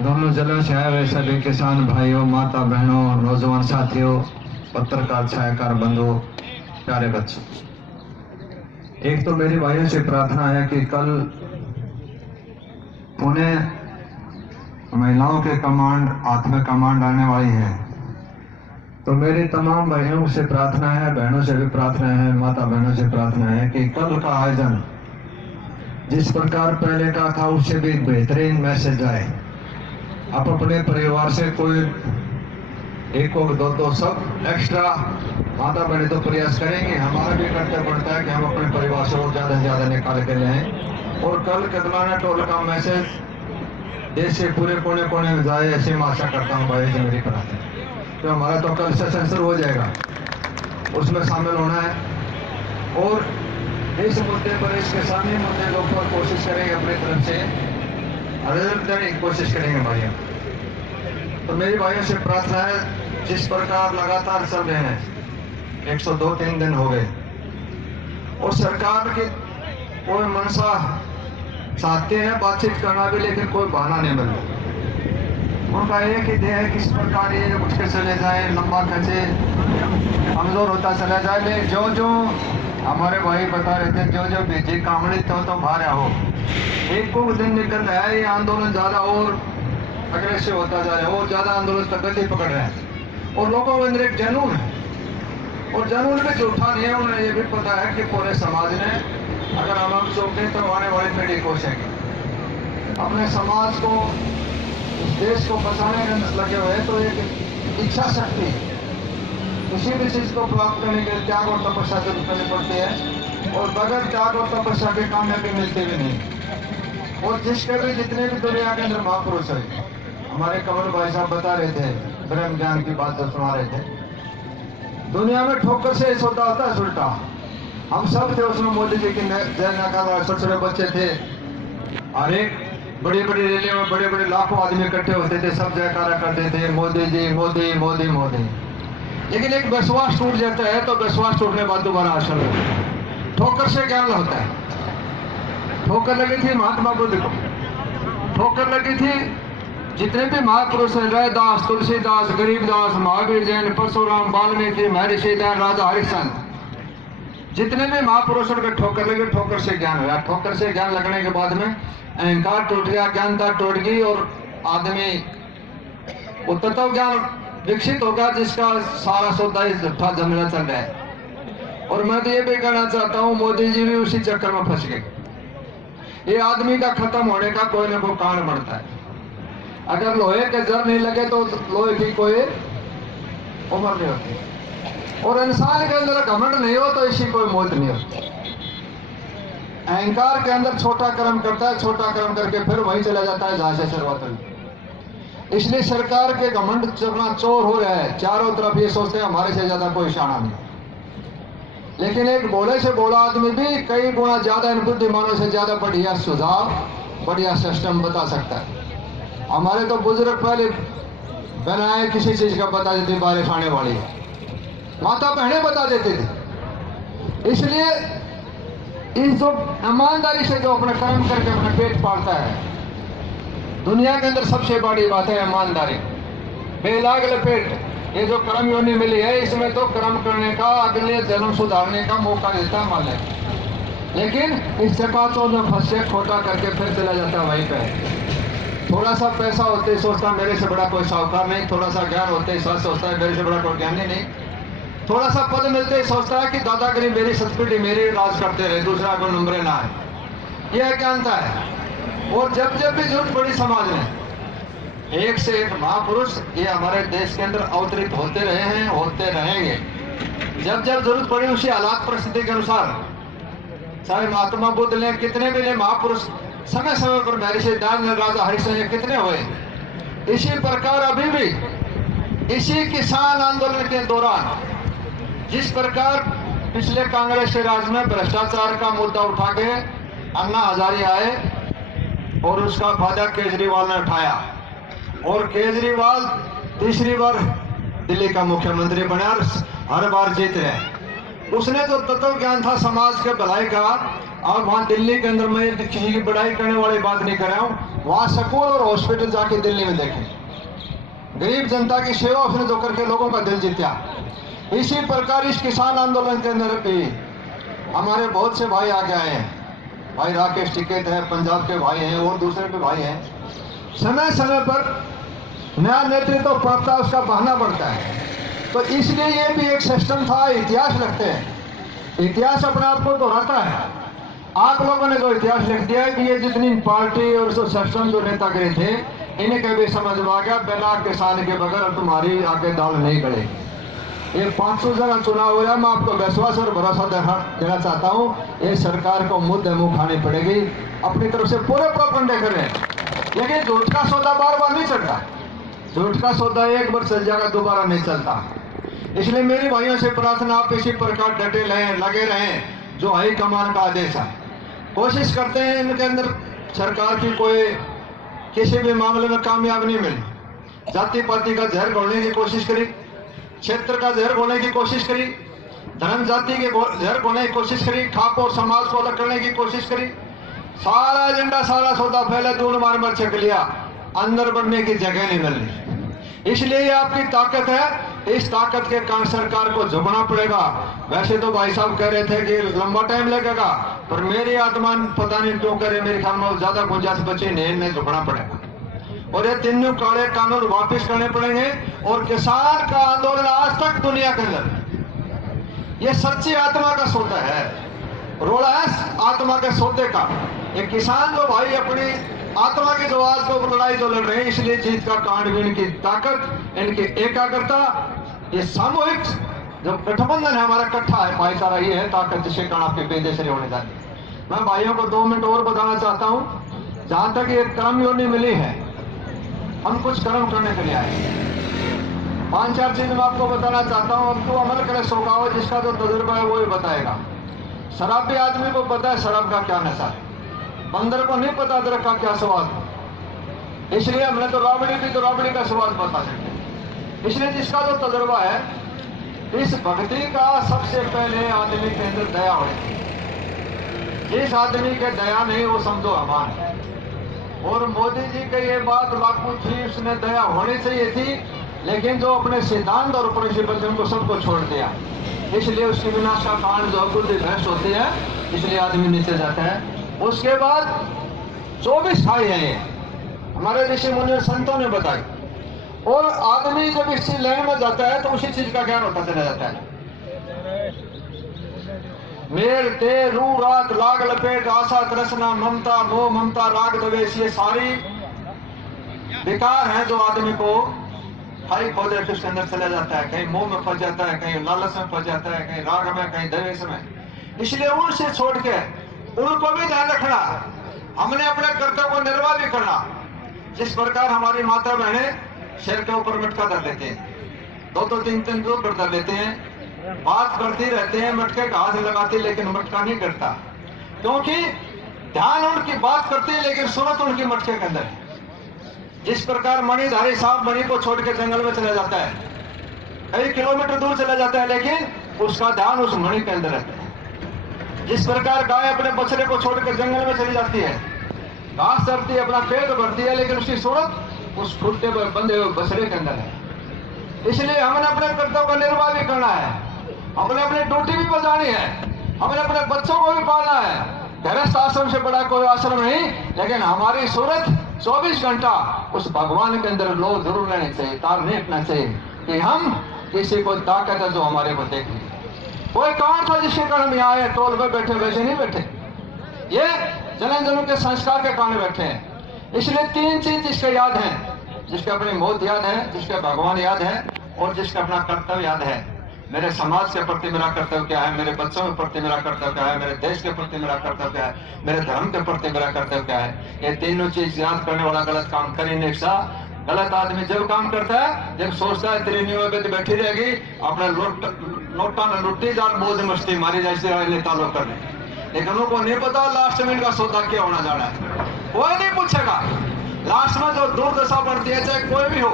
दोनों जिलों से आए हुए सभी किसान भाइयों, माता बहनों, नौजवान साथियों, पत्रकार छायाकार बंधुओं, प्यारे बच्चों, एक तो मेरी भाइयों से प्रार्थना है कि कल पुणे महिलाओं के कमांड हाथ में कमांड आने वाली है, तो मेरी तमाम भाइयों से प्रार्थना है, बहनों से भी प्रार्थना है, माता बहनों से प्रार्थना है कि कल का आयोजन जिस प्रकार पहले का था उससे भी बेहतरीन मैसेज आए। आप अपने परिवार से कोई एक और दो सब एक्स्ट्रा माता बहने तो प्रयास करेंगे। हमारा भी कर्तव्य पड़ता है कि हम अपने परिवार से और ज्यादा से ज्यादा निकाल के लाएं और कल कदमाना टोल का मैसेज देश के पूरे कोने कोने में जाए, ऐसे मैं आशा करता हूँ भाई से मेरी प्रार्थना। तो हमारा तो कल से सेंसर हो जाएगा, उसमें शामिल होना है और इस मुद्दे पर, इस किसानी मुद्दे के ऊपर कोशिश करेंगे अपनी तरफ से, रिजल्ट देने की कोशिश करेंगे भाइयों। तो मेरी भाइयों से प्रार्थना है, जिस प्रकार लगातार चल रहे हैं, 102-3 दिन हो गए और सरकार की कोई मनसा चाहते हैं बातचीत करना भी, लेकिन कोई बहाना नहीं मिल रहा। उनका एक ही ध्येय है किस प्रकार ये उठ के चले जाए, लंबा खचे, कमजोर होता चला जाए। लेकिन जो जो हमारे भाई बता रहे थे, जो जो भेजे कामड़ी तो बाहर आओ, एक को दिन निकल रहा है, ये आंदोलन ज्यादा और अग्रेसिव होता जा रहा है और ज्यादा आंदोलन तक गति पकड़ रहे हैं और लोगों के अंदर एक जनून है और जनून में झूठा नहीं है। उन्हें ये भी पता है कि पूरे समाज ने अगर हम चौके तो आने वाली पीढ़ी कोसेंगे अपने समाज को, देश को बचाने में लगे हुए, तो एक इच्छा शक्ति किसी भी चीज को प्राप्त करने के लिए त्याग और तपस्या जरूर करनी पड़ती है और बगैर त्याग और तपस्या के कामयाबी मिलती भी नहीं। और जिसके भी जितने भी दुनिया के अंदर महापुरुष है, हमारे कमल भाई साहब बता रहे थे, ब्रह्म ज्ञान की बात जो सुना रहे थे, दुनिया में ठोकर से सौदा होता है उल्टा। हम सब थे उसमें, मोदी जी की जय नकार, छोटे छोटे बच्चे थे और एक बड़ी बड़ी रैलियों में बड़े बड़े लाखों आदमी इकट्ठे होते थे, सब जयकारा करते थे, मोदी जी मोदी मोदी मोदी। लेकिन एक विश्वास टूट जाता है तो विश्वास टूटने बाद दोबारा आशा लगती है। ठोकर से ज्ञान होता है। ठोकर लगी थी महात्मा बुद्ध को, ठोकर लगी थी जितने भी महापुरुष हैं, रैदास, तुलसीदास, गरीबदास, महावीर जैन, परशुराम, वाल्मीकि, महर्षि दयान, राजा हरिश्चंद्र, जितने भी महापुरुषों के ठोकर लगे, ठोकर से ज्ञान हुआ। ठोकर से ज्ञान लगने के बाद में अहंकार टूट गया, ज्ञानता टूट गई और आदमी वो तत्व ज्ञान विकसित होगा जिसका सारा सौदा ही झूठा जमना चल रहा है। और मैं तो ये भी कहना चाहता हूँ, मोदी जी भी उसी चक्कर में फंस गए। ये आदमी का खत्म होने का कोई ना कोई कारण बनता है। अगर लोहे के जर नहीं लगे तो लोहे की कोई उम्र नहीं होती और इंसान के अंदर घमंड नहीं हो तो इसी कोई मौत नहीं होती। अहंकार के अंदर छोटा कर्म करता है, छोटा कर्म करके फिर वहीं चला जाता है जहां से शुरुआत हुई। इसलिए सरकार के घमंड चरना चोर हो रहा है, चारों तरफ ये सोचते हैं हमारे से ज्यादा कोई शाना नहीं। लेकिन एक भोले से भोला आदमी भी कई गुना ज्यादा इन बुद्धिमानों से ज्यादा बढ़िया सुझाव, बढ़िया सिस्टम बता सकता है। हमारे तो बुजुर्ग पहले बनाए किसी चीज का बता देते, बारिश आने वाली है, माता बहने बता देते थे। इसलिए इस जो ईमानदारी से जो अपना कर्म करके अपना पेट पालता है, दुनिया के अंदर सबसे बड़ी बात है ईमानदारी। बेलाग लपेट, ये जो कर्म योनि मिली है, इसमें तो कर्म करने का, अगले जन्म सुधारने का मौका देता है मालिक। लेकिन इस चकाचौंध में फंस से खोटा करके फिर चला जाता है वहीं पे। थोड़ा सा पैसा होते ही सोचता मेरे से बड़ा कोई साहूकार नहीं, थोड़ा सा ज्ञान होते ही सोचता है मेरे से बड़ा कोई ज्ञानी नहीं, थोड़ा सा पद मिलते ही सोचता है कि दादागिरी मेरी संस्कृति मेरी राज करते रहे, दूसरा कोई नंबर ना है। यह ज्ञानता है। और जब जब भी जरूरत पड़ी समाज में, एक से एक महापुरुष ये हमारे देश के अंदर अवतरित होते रहे हैं, होते रहेंगे। जब जब जरूरत पड़ी उसी हालात परिस्थिति के अनुसार, चाहे महात्मा बुद्ध ने, कितने भी महापुरुष समय समय पर महर्षि दयानंद, राजा हरिश्चंद्र कितने हुए। इसी प्रकार अभी भी इसी किसान आंदोलन के दौरान जिस प्रकार पिछले कांग्रेस के राज में भ्रष्टाचार का मुद्दा उठा के अन्ना हजारे आए और उसका फायदा केजरीवाल ने उठाया और केजरीवाल तीसरी बार दिल्ली का मुख्यमंत्री बना और हर बार जीत रहे। उसने जो तत्व ज्ञान था समाज के भलाई का, और वहां दिल्ली के अंदर मैं किसी की बड़ाई करने वाली बात नहीं कर रहा हूं, वहां स्कूल और हॉस्पिटल जाके दिल्ली में देखें, गरीब जनता की सेवा उसने जो करके लोगों का दिल जीता। इसी प्रकार इस किसान आंदोलन के अंदर भी हमारे बहुत से भाई आगे आए हैं, भाई राकेश टिकैत है, पंजाब के भाई हैं और दूसरे भी भाई हैं। समय समय पर नया नेतृत्व प्राप्त उसका बहाना बढ़ता है, तो इसलिए ये भी एक सिस्टम था। इतिहास लिखते हैं, इतिहास अपने आप को दोहराता है। आप लोगों ने जो इतिहास लिख दिया है कि ये जितनी पार्टी और जो सिस्टम जो नेता करे थे, इन्हें कभी समझ में आ गया बिना किसान के बगैर तुम्हारी आगे दाल नहीं गड़ेगी। ये 500 जगह चुनाव हो रहा है, मैं आपको विश्वास और भरोसा देना चाहता हूँ, ये सरकार को मुद्दे मुंह खानी पड़ेगी। अपनी तरफ से पूरे प्रोपगंडे करें, लेकिन झूठ का सौदा बार बार नहीं चलता। झूठ का सौदा एक बार चल जाएगा, दोबारा नहीं चलता। इसलिए मेरी भाइयों से प्रार्थना, आप इसी प्रकार डटे रहें, लगे रहें जो हाई कमान का आदेश है। कोशिश करते हैं इनके अंदर सरकार की कोई किसी भी मामले में कामयाब नहीं मिली। जाति पाति का जहर घोलने की कोशिश करी, क्षेत्र का जहर घोलने की कोशिश करी, धर्म जाति के जहर घोलने की कोशिश करी, खाप और समाज को अलग करने की कोशिश करी। सारा एजेंडा, सारा सौदा पहले दूर मार मार छक लिया, अंदर बढ़ने की जगह नहीं मिल रही। इसलिए ये आपकी ताकत है, इस ताकत के कारण सरकार को झुकना पड़ेगा। वैसे तो भाई साहब कह रहे थे कि लंबा टाइम लगेगा, पर मेरी आत्मा पता नहीं क्यों करे, मेरे ख्याल में ज्यादा गुंजाइश बची नहीं, इन्हें झुकना पड़ेगा और ये तीनों काले कानून वापस करने पड़ेंगे। और किसान का आंदोलन आज तक दुनिया के अंदर ये सच्ची आत्मा का सौदा है, रोड़ा है आत्मा के सौदे का। ये किसान जो भाई अपनी आत्मा की जो आज को लड़ाई जो लड़ रहे हैं, इसलिए जीत का कांड भी इनकी ताकत, इनकी एकाग्रता, ये सामूहिक जो गठबंधन है हमारा इकट्ठा है, भाईचारा, ये है ताकत जिसके कारण आपकी बेजैसरी होने जाती। मैं भाइयों को 2 मिनट और बताना चाहता हूँ। जहां तक ये कर्म योनि मिली है, हम कुछ कर्म करने के लिए आए। 5-4 चीज मैं आपको बताना चाहता हूँ। अब तो अमल करे सोगाओ, जिसका जो तजुर्बा है वो ही बताएगा। शराबी आदमी को पता है शराब का क्या नशा है, बंदर को नहीं पता अदरक का क्या स्वाद। इसलिए हमने तो राबड़ी भी तो राबड़ी का स्वाद बता सकते। इसलिए जिसका जो तजुर्बा है, इस भक्ति का सबसे पहले आदमी के अंदर दया होनी। जिस आदमी के दया नहीं वो समझो अमान है। और मोदी जी की ये बात लागू थी, उसने दया होनी चाहिए थी, लेकिन जो अपने सिद्धांत और प्रिंसिपल उनको सबको छोड़ दिया, इसलिए उसकी विनाश का कारण जो बुद्धि भ्रष्ट होती है, इसलिए आदमी नीचे जाता है। उसके बाद 24 खाई है ये हमारे ऋषि मुनि संतों ने बताई। और आदमी जब इसी लाइन में जाता है तो उसी चीज का ज्ञान होता चला जाता है। मेर ते रू रात लाग लपेट आशा तृष्णा ममता मोह ममता राग द्वेष, ये सारी विकार है जो आदमी को हरी खोद रखे उसके अंदर चला जाता है। कहीं मोह में फंस जाता है, कहीं लालच में फंस जाता है, कहीं राग में, कहीं द्वेष में। इसलिए उनसे छोड़ के उनको भी ध्यान रखना, हमने अपने कर्तव्य को निर्वाह भी करना। जिस प्रकार हमारी माता बहनें सिर के ऊपर मटका धर लेते हैं, 2-2 3-3 दो कर धर लेते हैं, बात करती रहते हैं, मटके का हाथ लगाती लेकिन मटका नहीं करता, क्योंकि ध्यान उनकी बात करती है लेकिन सूरत उनकी मटके के अंदर है। जिस प्रकार मणिधारी सांप मणि को छोड़ के जंगल में चला जाता है, कई किलोमीटर दूर चला जाता है, लेकिन उसका ध्यान उस मणि के अंदर रहता है। जिस प्रकार गाय अपने बछड़े को छोड़कर जंगल में चली जाती है, घास चरती है, अपना पेट भरती है, लेकिन उसकी सूरत उस फूटते बंधे हुए बछड़े के अंदर है। इसलिए हमने अपने कर्तव्य का निर्वाह भी करना है, हमने अपनी ड्यूटी भी बजानी है, हमने अपने बच्चों को भी पालना है। गृहस्थ आश्रम से बड़ा कोई आश्रम नहीं, लेकिन हमारी सूरत 24 घंटा उस भगवान के अंदर लोग जरूर रहने चाहिए, तार नहीं हटना चाहिए कि हम किसी को ताकत है जो हमारे को देख ले। कोई कारण था जिसके कारण हम यहाँ आए, टोल पे बैठे वैसे नहीं बैठे, ये जनों के संस्कार के कारण बैठे हैं। इसलिए 3 चीज जिसके याद है, जिसके अपनी मौत याद है, जिसके भगवान याद है और जिसका अपना कर्तव्य याद है। मेरे समाज के प्रति मेरा कर्तव्य क्या है, मेरे बच्चों के प्रति मेरा कर्तव्य क्या है, मेरे देश के प्रति मेरा कर्तव्य क्या है, मेरे धर्म के प्रति मेरा कर्तव्य क्या है। ये तीनों चीज याद करने वाला गलत काम कर ही नहीं सकता। गलत आदमी जब काम करता है जब सोचता है तेरी न्यू पे बैठी रहेगी, अपना नोटा में लुट्टी जार मौज मस्ती मारी जैसे ताल्लुक कर ले, लेकिन उनको नहीं पता लास्ट में इनका सौदा क्या होना जाना है। कोई नहीं पूछेगा लास्ट में जो दुर्दशा बढ़ती है, चाहे कोई भी हो,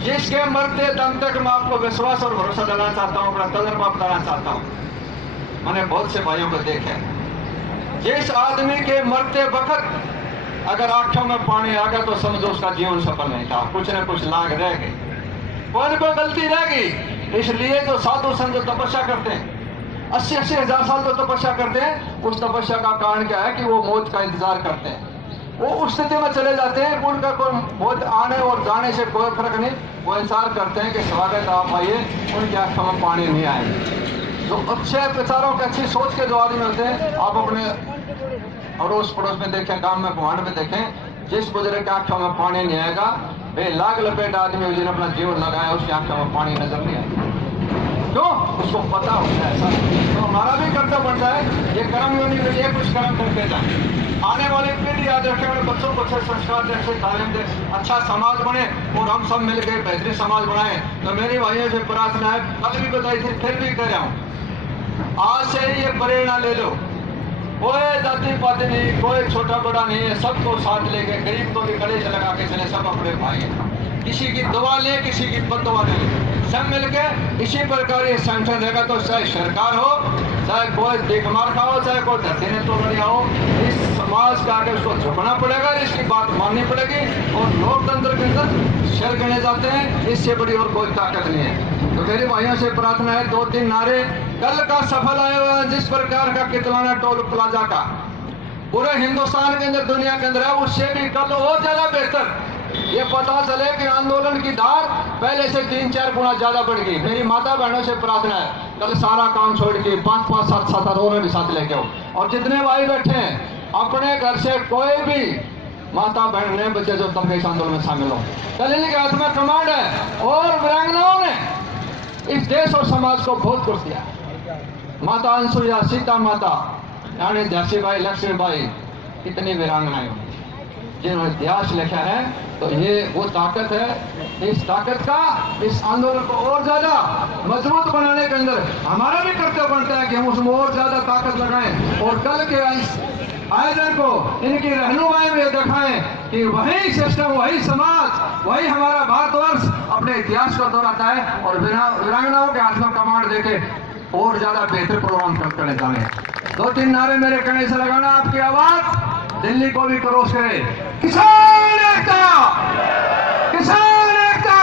जिसके मरते दम तक मैं आपको विश्वास और भरोसा दिलाना चाहता हूँ, अपना तजर्बा बताना चाहता हूँ। मैंने बहुत से भाइयों को देखे जिस आदमी के मरते वक्त अगर आंखों में पानी आ गया तो समझो उसका जीवन सफल नहीं था, कुछ न कुछ लाग रह गई, कोई न कोई गलती रह गई। इसलिए जो साधु संत जो तपस्या करते हैं 80-80 हजार साल जो तपस्या करते हैं, उस तपस्या का कारण क्या है कि वो मौत का इंतजार करते हैं। वो उस स्थिति में चले जाते हैं, उनका कोई मौत आने और जाने से कोई फर्क नहीं, वो इंतजार करते हैं कि स्वागत आप आइए, उनकी आंखों में पानी नहीं आए। जो अच्छे विचारों के अच्छी सोच के जो आदमी होते हैं, आप अपने अड़ोस पड़ोस में देखें, गांव में भगवान में देखें, जिस बुजुर्ग की आंखों में पानी नहीं आएगा, वे लाग लपेट आदमी जिन्हें अपना जीवन लगाया, उसकी आंखों में पानी नजर नहीं आएगा। क्यों? उसको पता होता है ऐसा। तो हमारा भी कर्तव्य बनता है ये कर्म योनि के लिए कुछ कर्म करते जाए, आने वाली पीढ़ी याद रखे, अपने बच्चों को अच्छे संस्कार दे, अच्छे तालीम दे, अच्छा समाज बने और हम सब मिलकर बेहतरीन समाज बनाए। तो मेरी भाइयों से प्रार्थना है, कल भी बताई थी, फिर भी कह रहा हूँ, आज से ही ये प्रेरणा ले लो, कोई जाति पाति नहीं, कोई छोटा बड़ा नहीं है, सबको साथ लेके गरीब को भी गले से लगा के चले, सब अपने भाई हैं। किसी की दुआ ले, किसी की बददुआ ले, सब मिलके इसी प्रकार ये संगठन रहेगा। तो चाहे सरकार हो, चाहे कोई देखमार का हो, चाहे कोई धरती ने तोड़ हो, इस समाज के आगे उसको झुकना पड़ेगा, इसकी बात माननी पड़ेगी। और लोकतंत्र के अंदर शर गणे जाते हैं, इससे बड़ी और कोई ताकत नहीं है। तो मेरे भाइयों से प्रार्थना है, 2-3 नारे कल का सफल आया हुआ जिस प्रकार का कितलाना टोल प्लाजा का पूरे हिंदुस्तान के अंदर, दुनिया के अंदर है, उससे भी कल और ज्यादा बेहतर ये पता चले कि आंदोलन की धार पहले से 3-4 गुना ज्यादा बढ़ गई। मेरी माता बहनों से प्रार्थना है, कल सारा काम छोड़ के 5-5, 7-7 और भी साथ लेके आओ। और जितने भाई बैठे हैं, अपने घर से कोई भी माता बहन ने बच्चे जो तब इस आंदोलन में शामिल हो। कल इनके हाथ में कमांड है और वीरांगनाओं ने इस देश और समाज को बहुत कुछ दिया। माता अंसुया, सीता माता, यानी झांसीबाई, लक्ष्मीबाई, कितनी वीरांगनाएं जिन्होंने इतिहास लिखा है। तो ये वो ताकत है, इस ताकत का इस आंदोलन को और ज्यादा मजबूत बनाने के अंदर हमारा भी कर्तव्य बनता है कि हम उसमें और ज्यादा ताकत लगाएं और कल के आयोजन को इनकी रहनुमाई में दिखाएं कि वही सिस्टम, वही समाज, वही हमारा भारतवर्ष अपने इतिहास को दोहराता है और वीरांगनाओं के हाथ में कमांड देके और ज्यादा बेहतर प्रोग्राम करने जाए। 2-3 नारे मेरे कहने से लगाना, आपकी आवाज दिल्ली को भी क्रॉस करे। किसान एकता, किसान एकता,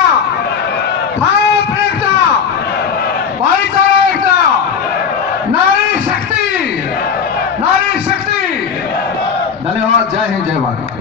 भाप एकता, भाईचारा एकता, नारी शक्ति, नारी शक्ति। धन्यवाद। जय हिंद, जय भारत।